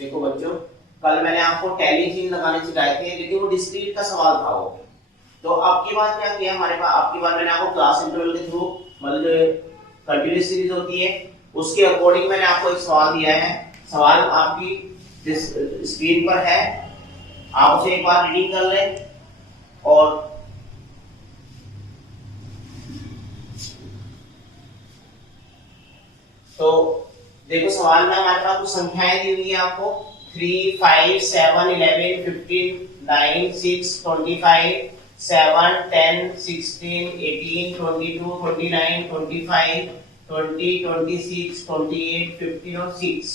देखो बच्चों, कल मैंने आपको टैली चिन्ह लगाने सिखाए थे, लेकिन वो डिस्क्रीट का सवाल था वो। तो अब की बार क्या किया हमारे पास, अब की बार मैंने आपको क्लास इंटरवल के थ्रू, मतलब जो कंटिन्यूअस सीरीज होती है उसके अकॉर्डिंग मैंने आपको एक सवाल दिया है। सवाल आपकी स्क्रीन पर है, आप उसे एक बार रीडिंग कर लें। और तो देखो, सवाल में हमारे पास कुछ संख्याएं दी हुई है आपको 3, 5, 7, 11, 15, 9, 6, 25, 7, 10, 16, 18, 22, 29, 25, 20, 26, 28, 15 और 6।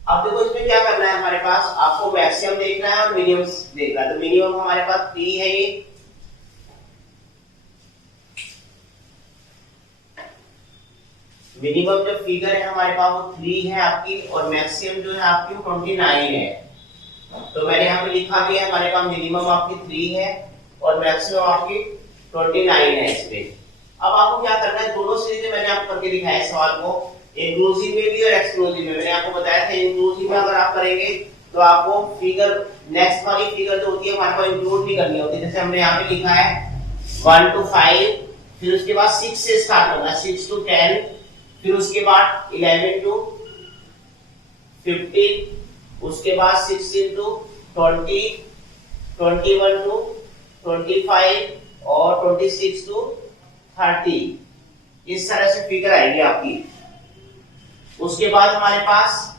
अब देखो इसमें क्या करना है, हमारे पास आपको मैक्सिमम देखना है और मिनिमम देखना है। तो मिनिमम हमारे पास 3 है, ये मिनिमम जो फिगर है हमारे पास वो 3 है आपकी, और मैक्सिमम जो है आपकी 29 है। तो मैंने यहाँ पे लिखा भी है, हमारे पास मिनिमम आपकी 3 है और मैक्सिमम आपकी 29 है इसमें। अब आपको क्या करना है, दोनों सीरीज मैंने आपको करके दिखाया है सवाल को, इंक्लूसिव में भी और एक्सक्लूसिव में। मैंने आपको बताया था इंक्लूसिव में अगर आप करेंगे तो आपको फिगर, नेक्स्ट वाली फिगर जो होती है हमारे पास इंक्लूड भी करनी होती है। जैसे हमने यहाँ पे लिखा है 1 to 5, फिर उसके बाद 6 से स्टार्ट होगा, 6 to 10, फिर उसके बाद 11 to 15, उसके बाद 16 to 20, 21 to 25 और 26 to 30। इस तरह से फिगर आएगी आपकी। उसके बाद हमारे पास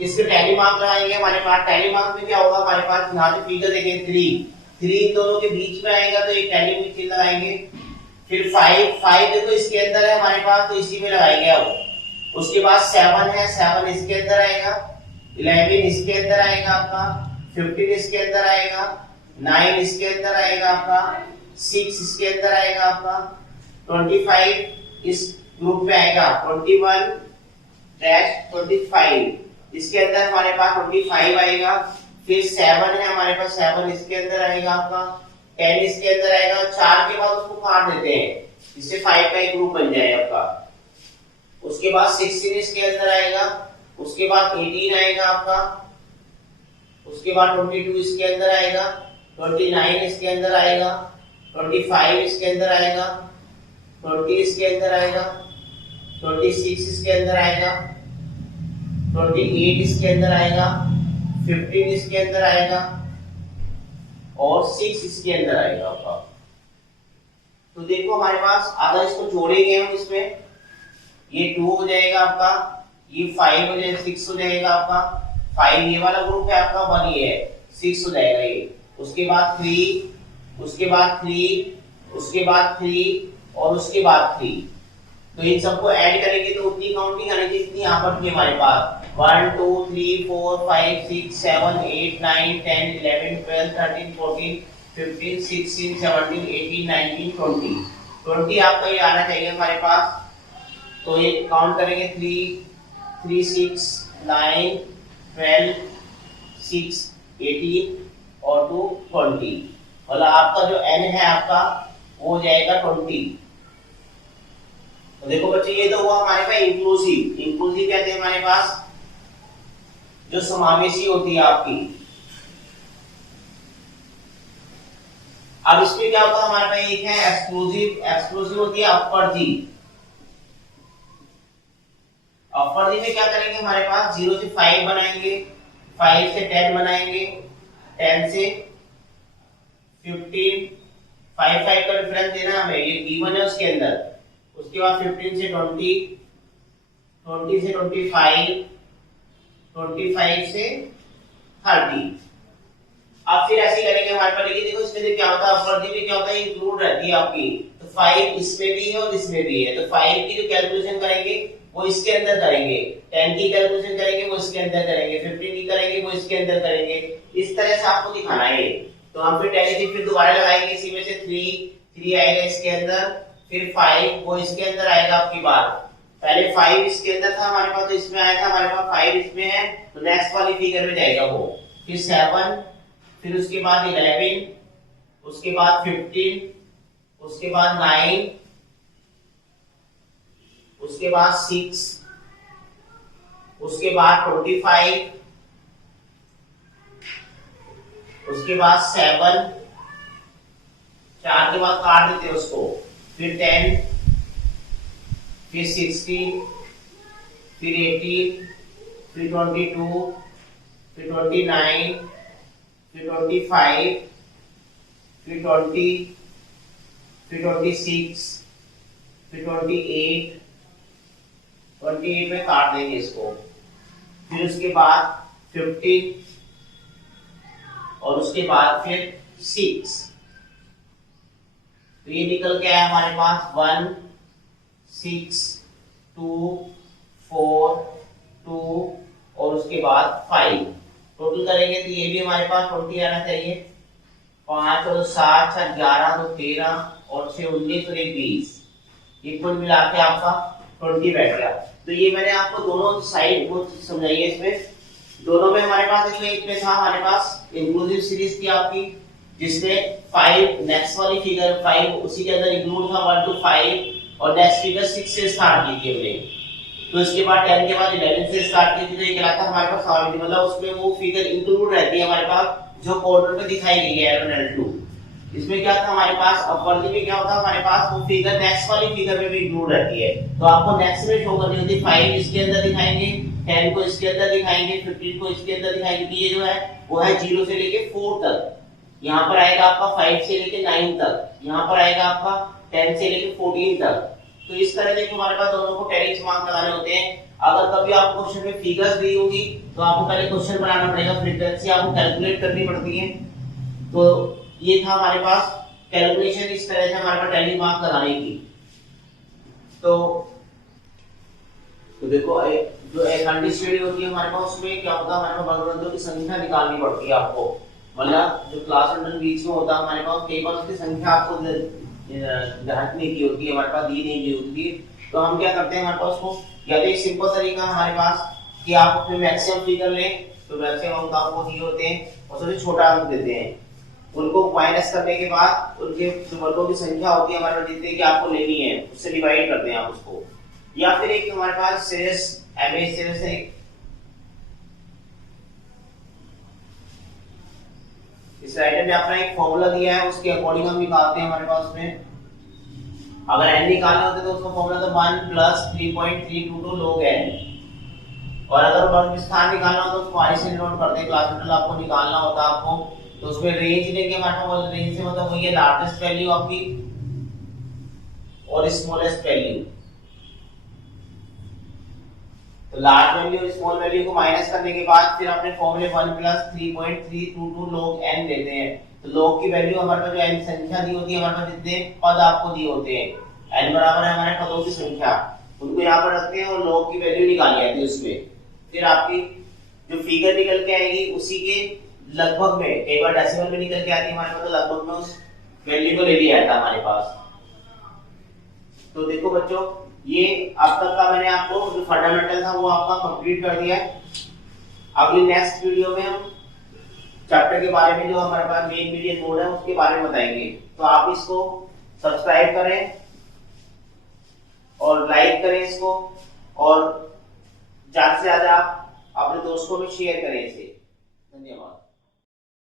इसके टैली मार्क लगाएंगे। हमारे पास टैली मार्क में क्या होगा, हमारे पास यहाँ से फिगर देखें 3 इन दोनों के बीच में आएगा तो एक टैली में चिन्ह लगाएंगे। फिर 5 देखो इसके अंदर है हमारे पास, तो इसी में लगाएंगे अब। उसके बाद 7 है, 7 इसके अंदर आएगा, 11 इसके अंदर आएगा आपका, 15 इसके अंदर आएगा, 9 इसके अंदर आएगा आपका, 6 इसके अंदर आएगा आपका, 25 इस ग्रुप में आएगा, 21-25 इसके अंदर हमारे पास 25 आएगा। फिर 7 है हमारे पास, 7 इसके अंदर आएगा आपका, 10 इसके अंदर आएगा, और 4 के बाद उसको काट देते हैं, इससे 5 का एक ग्रुप बन जाए आपका। उसके बाद 16 इसके अंदर आएगा, उसके बाद 18 आएगा आपका, उसके बाद 22 इसके अंदर आएगा, 29 इसके अंदर आएगा, 25 इसके अंदर आएगा, 20 इसके अंदर आएगा, 26 इसके अंदर आएगा, 28 इसके अंदर आएगा, 15 इसके अंदर आएगा और 6 इसके अंदर आएगा आपका। तो देखो हमारे पास आधा इसको जोड़ेंगे हम, इसमें ये 2 हो जाएगा आपका, ये 5 हो जाएगा, 6 हो जाएगा आपका। 5 ये वाला ग्रुप है आपका, 1 ये है, 6 हो जाएगा ये। उसके बाद 3, उसके बाद 3, उसके बाद 3 और उसके बाद 3। तो इन सबको ऐड करेंगे तो उतनी काउंटिंग आनी चाहिए जितनी यहाँ पर थी हमारे पास। 1 2 3 4 5 6 7 8 9 10 11 12 13 14 15 16 17 18 19 20 20 आपका ये आना चाहिए हमारे पास। तो ये काउंट करेंगे 3 3 6 9 12 6 18 और 2 20। मतलब आपका जो n है आपका वो हो जाएगा 20। तो देखो बच्चे, ये तो हुआ हमारे पास इंक्लूसिव। इंक्लूसिव कहते हैं हमारे पास जो समावेशी होती है आपकी। अब इसमें क्या होता है, हमारे पास एक है एक्सक्लूसिव। एक्सक्लूसिव होती है अपर जी। अपर जी में क्या करेंगे, हमारे पास 0 से 5 बनाएंगे, 5 से 10 बनाएंगे, 10 से 15, 5 का डिफरेंस देना हमें, ये गिवन है उसके अंदर। उसके बाद 15 से 20, 20 से 25, 25 से 30। अब फिर ऐसे करेंगे हमारे पास। लेकिन देखो इसमें क्या होता है, अपर जी में क्या होता है, इंक्लूड रहती है आपकी। तो 5 इसमें भी है और इसमें भी है, तो 5 की जो कैलकुलेशन करेंगे वो इसके अंदर करेंगे, 10 की कैलकुलेशन करेंगे वो इसके अंदर करेंगे, 15 की करेंगे वो इसके अंदर करेंगे। इस तरह से आपको दिखाना है। तो हम फिर टैली फिर दोबारा लगाएंगे, इसी में से 3 आएगा इसके अंदर, फिर 5 वो इसके अंदर आएगा आपकी बात। पहले 5 इसके अंदर था हमारे पास, तो इसमें आया था हमारे पास, 5 इसमें है तो नेक्स्ट वाली फिगर में जाएगा वो। फिर 7, फिर उसके बाद 11, उसके बाद 15, उसके बाद 9, उसके बाद 6, उसके बाद 25, उसके बाद 7, 4 के बाद काट देते हैं उसको, फिर 10, फिर 16, फिर 18, फिर 22, फिर 29, फिर 25, फिर 20, फिर 26, फिर 28, 28 में काट देंगे इसको, फिर उसके बाद 15 और उसके बाद फिर 6। तो ये निकल के आया हमारे पास 1, 6, 2, 4, 2 और उसके बाद 5। टोटल करेंगे तो ये भी हमारे पास 20 आना चाहिए। 5 और 7, 6, 11, 2, 13 और 6, 19 और 1, 20। ये कुल मिला के आपका 20 बैठ गया। तो ये मैंने आपको दोनों साइड वो समझाई है। इसमें दोनों में हमारे पास इसमें एक में था हमारे पास इंक्लूसिव सीरीज थी आपकी, जिसमें 5 नेक्स्ट वाली फिगर 5 उसी के अंदर इंक्लूड था 1 to 5 और नेक्स्ट फिगर 6 से स्टार्ट की थी हमने। तो इसके बाद 10 के बाद 11 से स्टार्ट की थी। तो ये कहलाता है हमारे पास सॉलिड, मतलब उसमें वो फिगर इंक्लूड रहती है हमारे पास जो क्वार्टर में दिखाई गई है L1 L2। इसमें क्या था हमारे पास अपवर्ली में क्या होता है हमारे पास वो फिगर नेक्स्ट वाली फिगर में भी इंक्लूड रहती है। तो आपको नेक्स्ट में शो करनी होती है 5 इसके अंदर दिखाएंगे, 10 को इसके अंदर दिखाएंगे, 15 को इसके अंदर दिखाएंगे। तो ये जो है वो है 0 से लेके 4 तक। यहाँ पर आएगा आपका 5 से लेके 9 तक, यहाँ पर आएगा आपका 10 से लेके 14 तक। तो इस तरह देखो हमारे पास दोनों को 10 मार्क लगाने होते हैं। अगर कभी आपको क्वेश्चन में फिगर्स दी होगी तो आपको पहले क्वेश्चन बनाना पड़ेगा, फ्रीक्वेंसी आपको कैलकुलेट करनी पड़ती है। तो ये था हमारे पास कैलकुलेशन, इस तरह से हमारे पास 10 मार्क लगाने की। तो देखो जो अखंड श्रेणी होती है हमारे पास उसमें क्या होता है हमारे पास वर्गमूलों की संख्या निकालनी पड़ती है आपको। मतलब जो क्लास अंडर बीच में होता है हमारे पास कई बार उसकी संख्या आपको घटने की होती है, हमारे पास दी नहीं होती है। तो हम क्या करते हैं हमारे पास को या तो एक सिंपल तरीका हमारे पास कि आप अपने मैक्सिमम फिगर लें, तो मैक्सिमम अंक आपको दिए होते हैं और सबसे छोटा अंक देते हैं, उनको माइनस करने के बाद उनके जो वर्गों की संख्या होती है हमारे पास जितने की आपको लेनी है उससे डिवाइड करते हैं आप उसको। या फिर एक हमारे पास शेष एवरेज शेष है, इस राइटर में अपना एक फॉर्मूला दिया है उसके अकॉर्डिंग हम निकालते हैं हमारे पास में। अगर n निकालने होते तो उसका फॉर्मूला तो 1 + 3.322 log n, और अगर वर्ग विस्तार निकालना हो तो उसको i से डिनोट करते हैं। क्लास इंटरवल आपको निकालना होता है आपको, तो उसमें रेंज लेंगे हमारे पास, रेंज से मतलब वही है लार्जेस्ट वैल्यू आपकी और स्मॉलेस्ट वैल्यू। तो लार्ज वैल्यू और स्मॉल वैल्यू को माइनस करने के बाद फिर अपने फॉर्मूले 1 + 3.322 log n लेते हैं। तो log की वैल्यू हमारे पास जो n संख्या दी होती है हमारे पास जितने पद आपको दिए होते हैं n बराबर है हमारे पदों की संख्या, उनको यहाँ पर रखते हैं और log की वैल्यू निकाली जाती है उसमें। फिर आपकी जो फिगर निकल के आएगी उसी के लगभग में, कई बार डेसिमल में निकल के आती है हमारे पास, तो लगभग में उस वैल्यू को ले लिया जाता है हमारे पास। तो देखो बच्चों ये अब तक का मैंने आपको जो फंडामेंटल था वो आपका कंप्लीट कर दिया है। अगली नेक्स्ट वीडियो में हम चैप्टर के बारे में जो हमारे पास मेन मीडियन मोड है उसके बारे में बताएंगे। तो आप इसको सब्सक्राइब करें और लाइक करें इसको, और ज्यादा से ज्यादा आप अपने दोस्तों में शेयर करें इसे। धन्यवाद।